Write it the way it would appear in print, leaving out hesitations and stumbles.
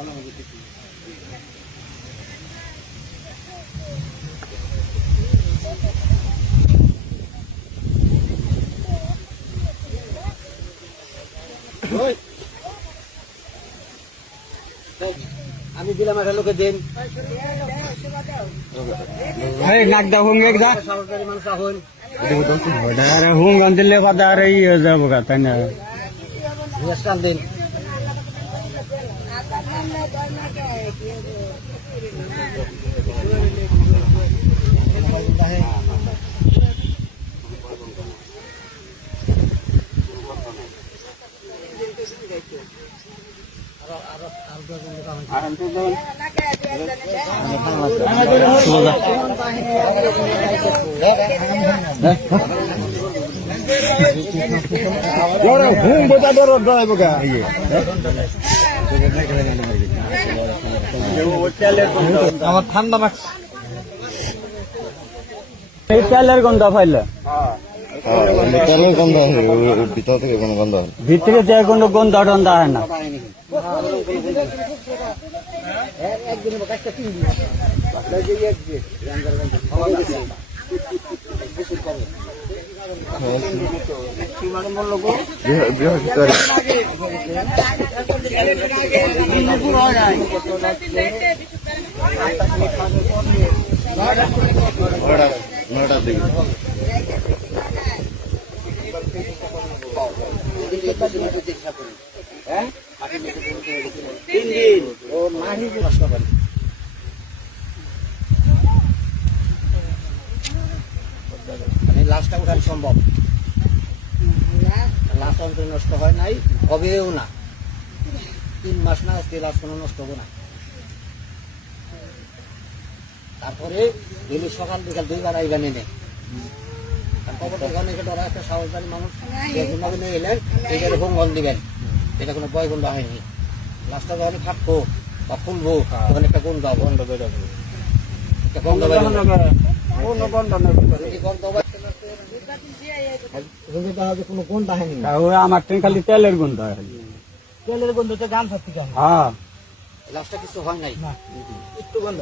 আমি দিলাম একটা লোকে দিন নাক দাও হুঙ্গে সরকারি মানুষ এখন হুঙ্গন দিলে কথা আর ইয়ে যাবো গা তাই না টান দিন আমার ঠান্ডা লাগছে এই তেলের গন্ধ পাইলে তেলের গন্ধ ভিতর থেকে কোনো গন্ধ ভিতরে যে কোনো গন্ধ টন্ধ হয় না নটার দিকে লাশটা উঠানো সম্ভব লাশ অন্তত নষ্ট হয় নাই হবেও না 3 মাস না আজকে লাশ কোনো নষ্ট হবে না তারপরে ডেলি সকাল বিকাল 2বার আইবেন এনে খবরটা এখানে ধরা একটা সাহসদারি মানুষ যেভাবে নিয়ে এলেন এইটার হুঙ্গন দিবেন এটা কোনো বয় গন্ধ হয়নি লাশটা যখন ফাটবো বা ফুলবো তখন একটা গন্ধ গন্ধ বেরোবে একটা গন্ধ কোনো গন্ধ হয়নি আমার ট্রেন খালি তেলের গন্ধ হয় তেলের গন্ধ তো গান সত্যি হ্যাঁ লাশটা কিছু হয় নাই একটু গন্ধ